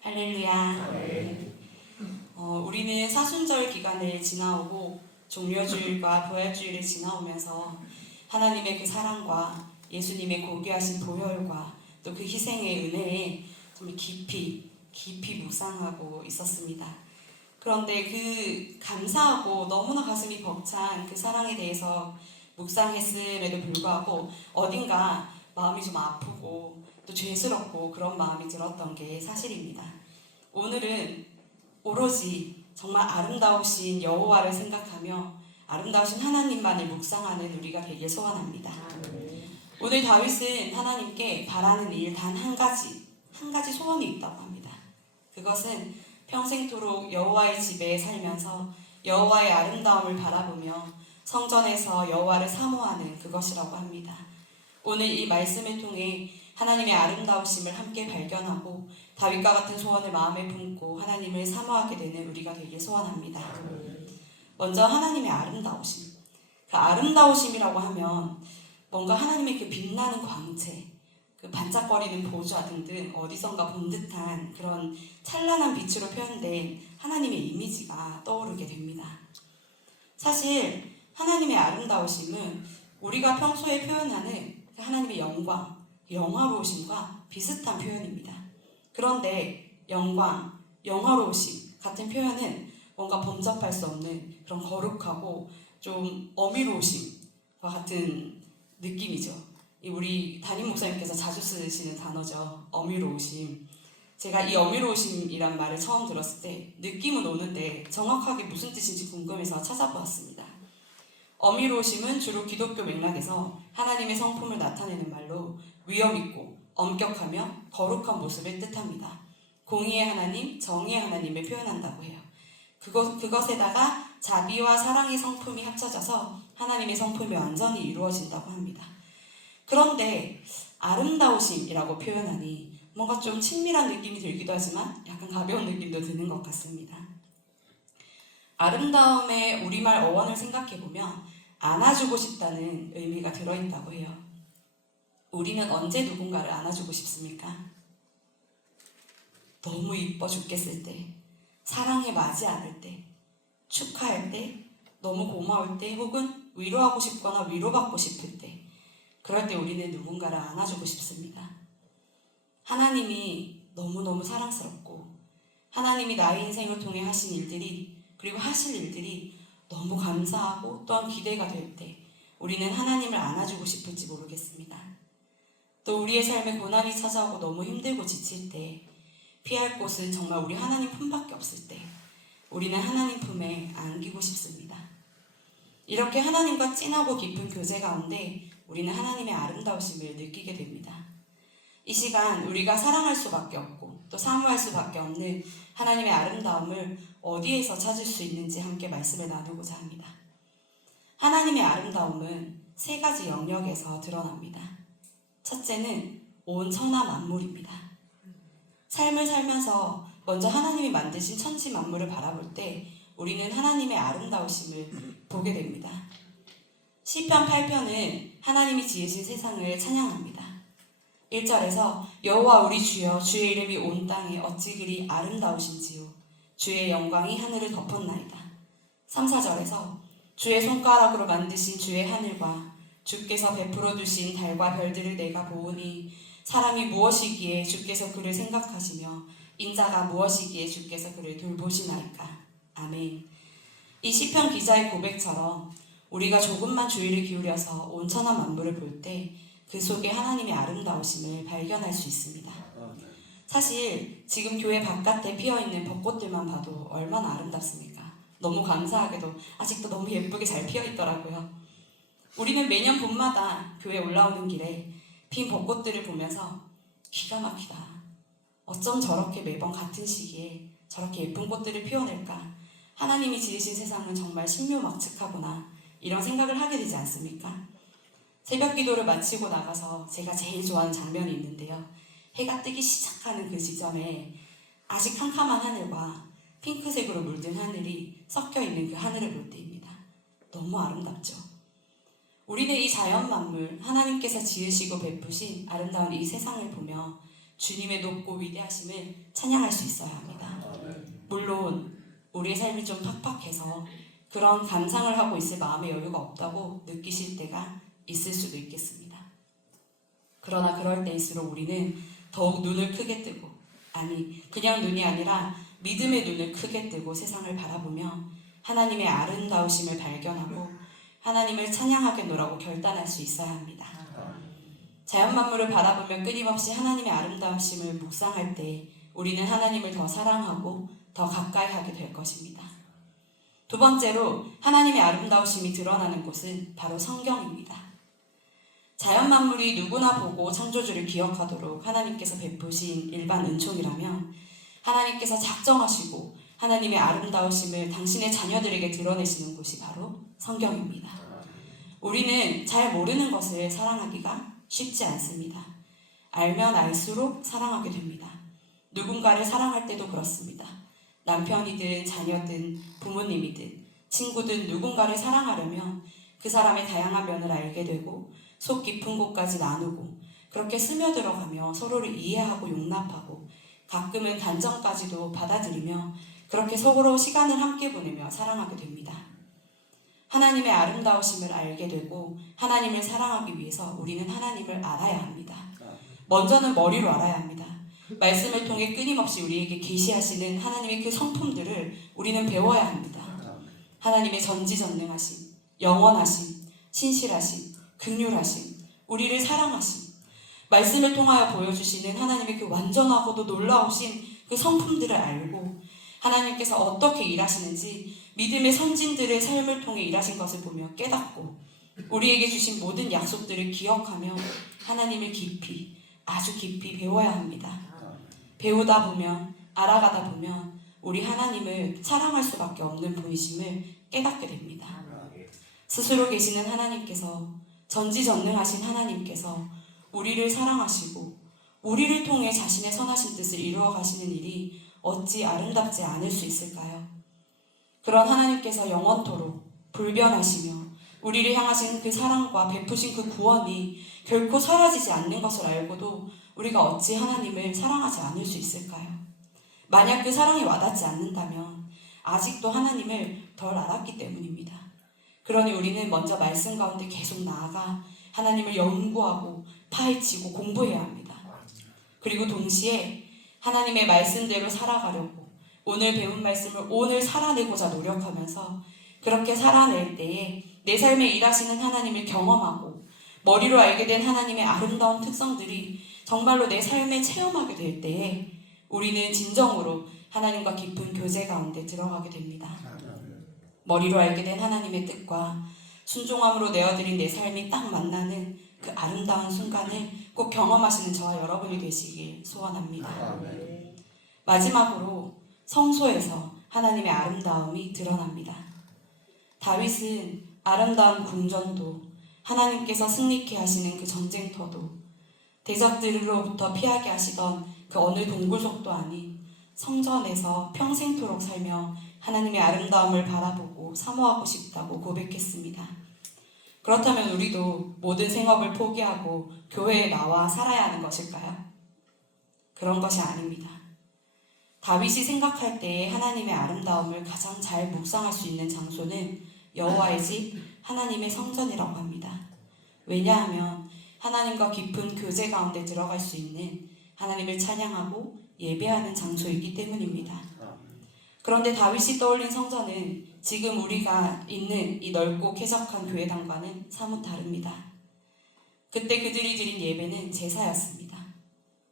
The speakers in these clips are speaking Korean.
할렐루야. 우리는 사순절 기간을 지나오고 종려주일과 부활주일을 지나오면서 하나님의 그 사랑과 예수님의 고귀하신 보혈과 또 그 희생의 은혜에 좀 깊이 묵상하고 있었습니다. 그런데 그 감사하고 너무나 가슴이 벅찬 그 사랑에 대해서 묵상했음에도 불구하고 어딘가 마음이 좀 아프고 또 죄스럽고 그런 마음이 들었던 게 사실입니다. 오늘은 오로지 정말 아름다우신 여호와를 생각하며 아름다우신 하나님만을 묵상하는 우리가 되길 소원합니다. 오늘 다윗은 하나님께 바라는 일 단 한 가지 소원이 있다고 합니다. 그것은 평생토록 여호와의 집에 살면서 여호와의 아름다움을 바라보며 성전에서 여호와를 사모하는 그것이라고 합니다. 오늘 이 말씀을 통해 하나님의 아름다우심을 함께 발견하고 다윗과 같은 소원을 마음에 품고 하나님을 사모하게 되는 우리가 되길 소원합니다. 먼저 하나님의 아름다우심. 그 아름다우심이라고 하면 뭔가 하나님의 그 빛나는 광채, 그 반짝거리는 보좌 등등 어디선가 본 듯한 그런 찬란한 빛으로 표현된 하나님의 이미지가 떠오르게 됩니다. 사실 하나님의 아름다우심은 우리가 평소에 표현하는 하나님의 영광, 영화로우심과 비슷한 표현입니다. 그런데 영광, 영화로우심 같은 표현은 뭔가 범접할 수 없는 그런 거룩하고 좀 어미로우심과 같은 느낌이죠. 우리 담임 목사님께서 자주 쓰시는 단어죠. 어미로우심. 제가 이 어미로우심이란 말을 처음 들었을 때 느낌은 오는데 정확하게 무슨 뜻인지 궁금해서 찾아보았습니다. 어미로우심은 주로 기독교 맥락에서 하나님의 성품을 나타내는 말로 위엄있고 엄격하며 거룩한 모습을 뜻합니다. 공의의 하나님, 정의의 하나님을 표현한다고 해요. 그것에다가 자비와 사랑의 성품이 합쳐져서 하나님의 성품이 완전히 이루어진다고 합니다. 그런데 아름다우심이라고 표현하니 뭔가 좀 친밀한 느낌이 들기도 하지만 약간 가벼운 느낌도 드는 것 같습니다. 아름다움의 우리말 어원을 생각해보면 안아주고 싶다는 의미가 들어있다고 해요. 우리는 언제 누군가를 안아주고 싶습니까? 너무 이뻐 죽겠을 때, 사랑에 맞지 않을 때, 축하할 때, 너무 고마울 때, 혹은 위로하고 싶거나 위로받고 싶을 때, 그럴 때 우리는 누군가를 안아주고 싶습니다. 하나님이 너무너무 사랑스럽고 하나님이 나의 인생을 통해 하신 일들이 그리고 하실 일들이 너무 감사하고 또한 기대가 될 때 우리는 하나님을 안아주고 싶을지 모르겠습니다. 또 우리의 삶에 고난이 찾아오고 너무 힘들고 지칠 때 피할 곳은 정말 우리 하나님 품밖에 없을 때 우리는 하나님 품에 안기고 싶습니다. 이렇게 하나님과 진하고 깊은 교제 가운데 우리는 하나님의 아름다우심을 느끼게 됩니다. 이 시간 우리가 사랑할 수밖에 없고 또 사모할 수밖에 없는 하나님의 아름다움을 어디에서 찾을 수 있는지 함께 말씀을 나누고자 합니다. 하나님의 아름다움은 세 가지 영역에서 드러납니다. 첫째는 온 천하 만물입니다. 삶을 살면서 먼저 하나님이 만드신 천지 만물을 바라볼 때 우리는 하나님의 아름다우심을 보게 됩니다. 시편 8편은 하나님이 지으신 세상을 찬양합니다. 1절에서 여호와 우리 주여 주의 이름이 온 땅에 어찌 그리 아름다우신지요 주의 영광이 하늘을 덮었나이다. 3, 4절에서 주의 손가락으로 만드신 주의 하늘과 주께서 베풀어 두신 달과 별들을 내가 보오니 사람이 무엇이기에 주께서 그를 생각하시며 인자가 무엇이기에 주께서 그를 돌보시나이까. 아멘. 이 시편 기자의 고백처럼 우리가 조금만 주의를 기울여서 온 천하 만물을 볼 때 그 속에 하나님의 아름다우심을 발견할 수 있습니다. 사실 지금 교회 바깥에 피어있는 벚꽃들만 봐도 얼마나 아름답습니까? 너무 감사하게도 아직도 너무 예쁘게 잘 피어있더라고요. 우리는 매년 봄마다 교회 올라오는 길에 핀 벚꽃들을 보면서 기가 막히다. 어쩜 저렇게 매번 같은 시기에 저렇게 예쁜 꽃들을 피워낼까? 하나님이 지으신 세상은 정말 신묘막측하구나. 이런 생각을 하게 되지 않습니까? 새벽 기도를 마치고 나가서 제가 제일 좋아하는 장면이 있는데요. 해가 뜨기 시작하는 그 지점에 아직 캄캄한 하늘과 핑크색으로 물든 하늘이 섞여 있는 그 하늘을 볼 때입니다. 너무 아름답죠. 우리는 이 자연 만물, 하나님께서 지으시고 베푸신 아름다운 이 세상을 보며 주님의 높고 위대하심을 찬양할 수 있어야 합니다. 물론 우리의 삶이 좀 팍팍해서 그런 감상을 하고 있을 마음의 여유가 없다고 느끼실 때가 있을 수도 있겠습니다. 그러나 그럴 때일수록 우리는 더욱 눈을 크게 뜨고, 아니 그냥 눈이 아니라 믿음의 눈을 크게 뜨고 세상을 바라보며 하나님의 아름다우심을 발견하고 하나님을 찬양하겠노라고 결단할 수 있어야 합니다. 자연 만물을 바라보며 끊임없이 하나님의 아름다우심을 묵상할 때 우리는 하나님을 더 사랑하고 더 가까이 하게 될 것입니다. 두 번째로 하나님의 아름다우심이 드러나는 곳은 바로 성경입니다. 자연 만물이 누구나 보고 창조주를 기억하도록 하나님께서 베푸신 일반 은총이라면 하나님께서 작정하시고 하나님의 아름다우심을 당신의 자녀들에게 드러내시는 곳이 바로 성경입니다. 우리는 잘 모르는 것을 사랑하기가 쉽지 않습니다. 알면 알수록 사랑하게 됩니다. 누군가를 사랑할 때도 그렇습니다. 남편이든 자녀든 부모님이든 친구든 누군가를 사랑하려면 그 사람의 다양한 면을 알게 되고 속 깊은 곳까지 나누고 그렇게 스며들어가며 서로를 이해하고 용납하고 가끔은 단정까지도 받아들이며 그렇게 서로 시간을 함께 보내며 사랑하게 됩니다. 하나님의 아름다우심을 알게 되고 하나님을 사랑하기 위해서 우리는 하나님을 알아야 합니다. 먼저는 머리로 알아야 합니다. 말씀을 통해 끊임없이 우리에게 계시하시는 하나님의 그 성품들을 우리는 배워야 합니다. 하나님의 전지전능하심, 영원하심, 신실하심, 긍휼하심, 우리를 사랑하심, 말씀을 통하여 보여주시는 하나님의 그 완전하고도 놀라우신 그 성품들을 알고 하나님께서 어떻게 일하시는지 믿음의 선진들의 삶을 통해 일하신 것을 보며 깨닫고 우리에게 주신 모든 약속들을 기억하며 하나님을 깊이, 아주 깊이 배워야 합니다. 배우다 보면, 알아가다 보면 우리 하나님을 사랑할 수밖에 없는 분이심을 깨닫게 됩니다. 스스로 계시는 하나님께서, 전지전능하신 하나님께서 우리를 사랑하시고 우리를 통해 자신의 선하신 뜻을 이루어 가시는 일이 어찌 아름답지 않을 수 있을까요? 그런 하나님께서 영원토록 불변하시며 우리를 향하신 그 사랑과 베푸신 그 구원이 결코 사라지지 않는 것을 알고도 우리가 어찌 하나님을 사랑하지 않을 수 있을까요? 만약 그 사랑이 와닿지 않는다면 아직도 하나님을 덜 알았기 때문입니다. 그러니 우리는 먼저 말씀 가운데 계속 나아가 하나님을 연구하고 파헤치고 공부해야 합니다. 그리고 동시에 하나님의 말씀대로 살아가려고 오늘 배운 말씀을 오늘 살아내고자 노력하면서 그렇게 살아낼 때에 내 삶에 일하시는 하나님을 경험하고 머리로 알게 된 하나님의 아름다운 특성들이 정말로 내 삶에 체험하게 될 때에 우리는 진정으로 하나님과 깊은 교제 가운데 들어가게 됩니다. 머리로 알게 된 하나님의 뜻과 순종함으로 내어드린 내 삶이 딱 만나는 그 아름다운 순간을 꼭 경험하시는 저와 여러분이 되시길 소원합니다. 마지막으로 성소에서 하나님의 아름다움이 드러납니다. 다윗은 아름다운 궁전도 하나님께서 승리케 하시는 그 전쟁터도 대적들로부터 피하게 하시던 그 어느 동굴속도 아닌 성전에서 평생토록 살며 하나님의 아름다움을 바라보고 사모하고 싶다고 고백했습니다. 그렇다면 우리도 모든 생업을 포기하고 교회에 나와 살아야 하는 것일까요? 그런 것이 아닙니다. 다윗이 생각할 때에 하나님의 아름다움을 가장 잘 묵상할 수 있는 장소는 여호와의 집, 하나님의 성전이라고 합니다. 왜냐하면 하나님과 깊은 교제 가운데 들어갈 수 있는 하나님을 찬양하고 예배하는 장소이기 때문입니다. 그런데 다윗이 떠올린 성전은 지금 우리가 있는 이 넓고 쾌적한 교회당과는 사뭇 다릅니다. 그때 그들이 드린 예배는 제사였습니다.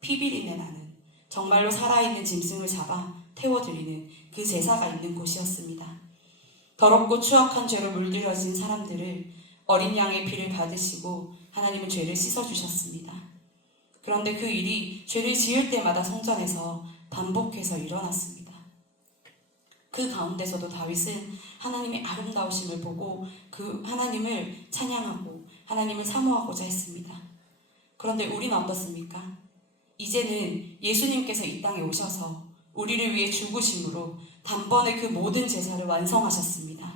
피비린내 나는 정말로 살아있는 짐승을 잡아 태워드리는 그 제사가 있는 곳이었습니다. 더럽고 추악한 죄로 물들여진 사람들을 어린 양의 피를 받으시고 하나님은 죄를 씻어주셨습니다. 그런데 그 일이 죄를 지을 때마다 성전에서 반복해서 일어났습니다. 그 가운데서도 다윗은 하나님의 아름다우심을 보고 그 하나님을 찬양하고 하나님을 사모하고자 했습니다. 그런데 우리는 어떻습니까? 이제는 예수님께서 이 땅에 오셔서 우리를 위해 죽으심으로 단번에 그 모든 제사를 완성하셨습니다.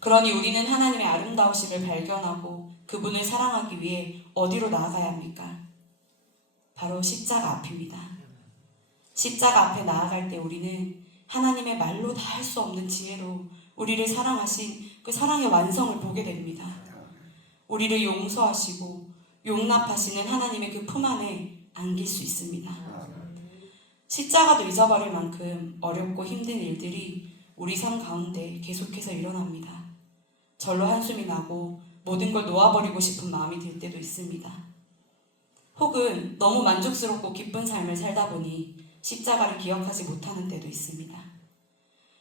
그러니 우리는 하나님의 아름다우심을 발견하고 그분을 사랑하기 위해 어디로 나아가야 합니까? 바로 십자가 앞입니다. 십자가 앞에 나아갈 때 우리는 하나님의 말로 다 할 수 없는 지혜로 우리를 사랑하신 그 사랑의 완성을 보게 됩니다. 우리를 용서하시고 용납하시는 하나님의 그 품 안에 안길 수 있습니다. 십자가도 잊어버릴 만큼 어렵고 힘든 일들이 우리 삶 가운데 계속해서 일어납니다. 절로 한숨이 나고 모든 걸 놓아버리고 싶은 마음이 들 때도 있습니다. 혹은 너무 만족스럽고 기쁜 삶을 살다 보니 십자가를 기억하지 못하는 때도 있습니다.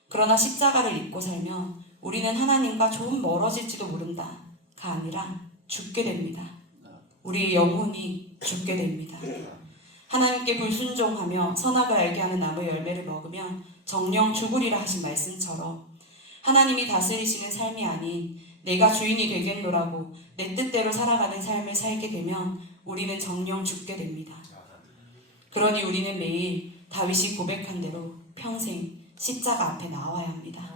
그러나 십자가를 잊고 살면 우리는 하나님과 조금 멀어질지도 모른다가 아니라 죽게 됩니다. 우리의 영혼이 죽게 됩니다. 하나님께 불순종하며 선악을 알게 하는 나무의 열매를 먹으면 정령 죽으리라 하신 말씀처럼 하나님이 다스리시는 삶이 아닌 내가 주인이 되겠노라고 내 뜻대로 살아가는 삶을 살게 되면 우리는 정령 죽게 됩니다. 그러니 우리는 매일 다윗이 고백한 대로 평생 십자가 앞에 나와야 합니다.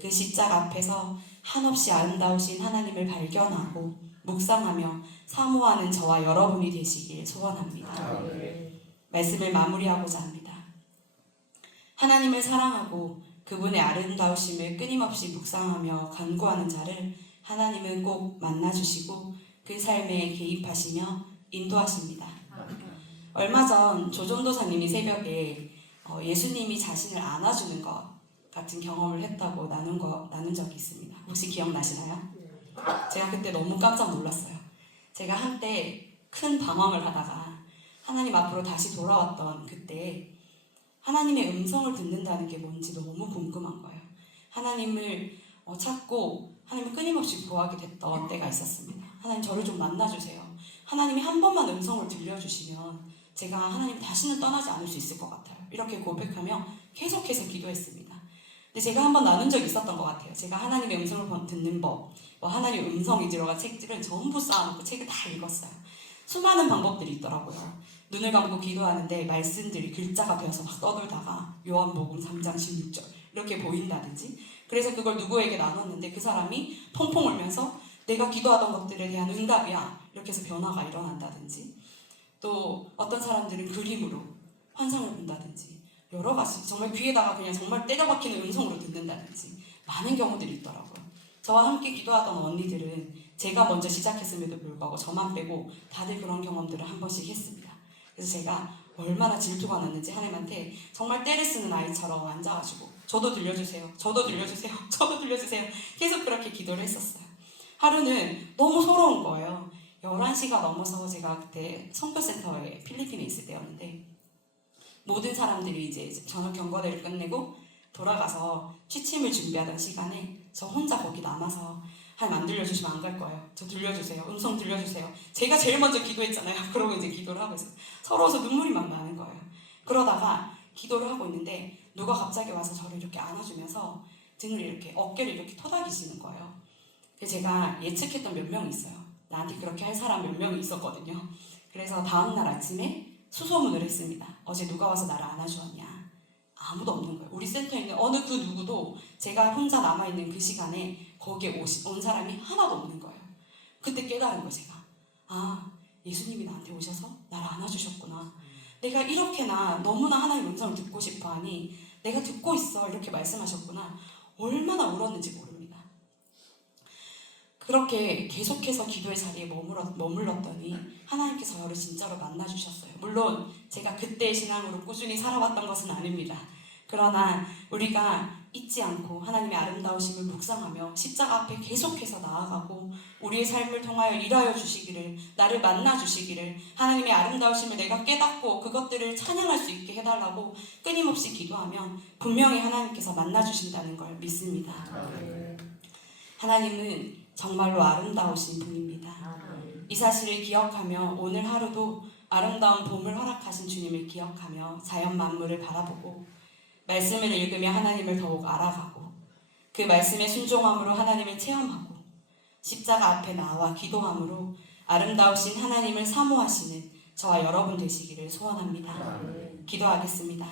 그 십자가 앞에서 한없이 아름다우신 하나님을 발견하고 묵상하며 사모하는 저와 여러분이 되시길 소원합니다. 말씀을 마무리하고자 합니다. 하나님을 사랑하고 그분의 아름다우심을 끊임없이 묵상하며 간구하는 자를 하나님은 꼭 만나주시고 그 삶에 개입하시며 인도하십니다. 얼마 전 조전도사님이 새벽에 예수님이 자신을 안아주는 것 같은 경험을 했다고 나눈 적이 있습니다. 혹시 기억나시나요? 제가 그때 너무 깜짝 놀랐어요. 제가 한때 큰 방황을 하다가 하나님 앞으로 다시 돌아왔던 그때 하나님의 음성을 듣는다는 게 뭔지 너무 궁금한 거예요. 하나님을 찾고 하나님을 끊임없이 구하게 됐던 때가 있었습니다. 하나님 저를 좀 만나주세요. 하나님이 한 번만 음성을 들려주시면 제가 하나님 다시는 떠나지 않을 수 있을 것 같아요. 이렇게 고백하며 계속해서 기도했습니다. 근데 제가 한번 나눈 적이 있었던 것 같아요. 제가 하나님의 음성을 듣는 법, 하나님의 음성이 들어간 책들은 전부 쌓아놓고 책을 다 읽었어요. 수많은 방법들이 있더라고요. 눈을 감고 기도하는데 말씀들이 글자가 되어서 막 떠돌다가 요한복음 3장 16절 이렇게 보인다든지, 그래서 그걸 누구에게 나눴는데 그 사람이 펑펑 울면서 내가 기도하던 것들에 대한 응답이야 이렇게 해서 변화가 일어난다든지, 또 어떤 사람들은 그림으로 환상을 본다든지, 여러 가지 정말 귀에다가 그냥 정말 때려박히는 음성으로 듣는다든지 많은 경우들이 있더라고요. 저와 함께 기도하던 언니들은 제가 먼저 시작했음에도 불구하고 저만 빼고 다들 그런 경험들을 한 번씩 했습니다. 그래서 제가 얼마나 질투가 났는지 하나님한테 정말 때를 쓰는 아이처럼 앉아가지고 저도 들려주세요, 저도 들려주세요, 저도 들려주세요 계속 그렇게 기도를 했었어요. 하루는 너무 서러운 거예요. 11시가 넘어서 제가 그때 선교센터에 필리핀에 있을 때였는데 모든 사람들이 이제 저녁 경과대를 끝내고 돌아가서 취침을 준비하던 시간에 저 혼자 거기 남아서 하나님 안 들려주시면 안 갈 거예요. 저 들려주세요. 음성 들려주세요. 제가 제일 먼저 기도했잖아요. 그러고 이제 기도를 하고 있어요. 서러워서 눈물이 막 나는 거예요. 그러다가 기도를 하고 있는데 누가 갑자기 와서 저를 이렇게 안아주면서 등을 이렇게 어깨를 이렇게 토닥이시는 거예요. 그래서 제가 예측했던 몇 명이 있어요. 나한테 그렇게 할 사람 몇 명이 있었거든요. 그래서 다음날 아침에 수소문을 했습니다. 어제 누가 와서 나를 안아주었냐? 아무도 없는 거예요. 우리 센터에 있는 어느 그 누구도 제가 혼자 남아있는 그 시간에 거기에 온 사람이 하나도 없는 거예요. 그때 깨달은 거예요. 제가 예수님이 나한테 오셔서 나를 안아주셨구나. 내가 이렇게나 너무나 하나님의 음성을 듣고 싶어하니 내가 듣고 있어 이렇게 말씀하셨구나. 얼마나 울었는지 모릅니다. 그렇게 계속해서 기도의 자리에 머물렀더니 하나님께서 저를 진짜로 만나주셨어요. 물론 제가 그때의 신앙으로 꾸준히 살아왔던 것은 아닙니다. 그러나 우리가 잊지 않고 하나님의 아름다우심을 묵상하며 십자가 앞에 계속해서 나아가고 우리의 삶을 통하여 일하여 주시기를, 나를 만나 주시기를, 하나님의 아름다우심을 내가 깨닫고 그것들을 찬양할 수 있게 해달라고 끊임없이 기도하면 분명히 하나님께서 만나 주신다는 걸 믿습니다. 하나님은 정말로 아름다우신 분입니다. 이 사실을 기억하며 오늘 하루도 아름다운 봄을 허락하신 주님을 기억하며 자연 만물을 바라보고 말씀을 읽으며 하나님을 더욱 알아가고 그 말씀에 순종함으로 하나님을 체험하고 십자가 앞에 나와 기도함으로 아름다우신 하나님을 사모하시는 저와 여러분 되시기를 소원합니다. 기도하겠습니다.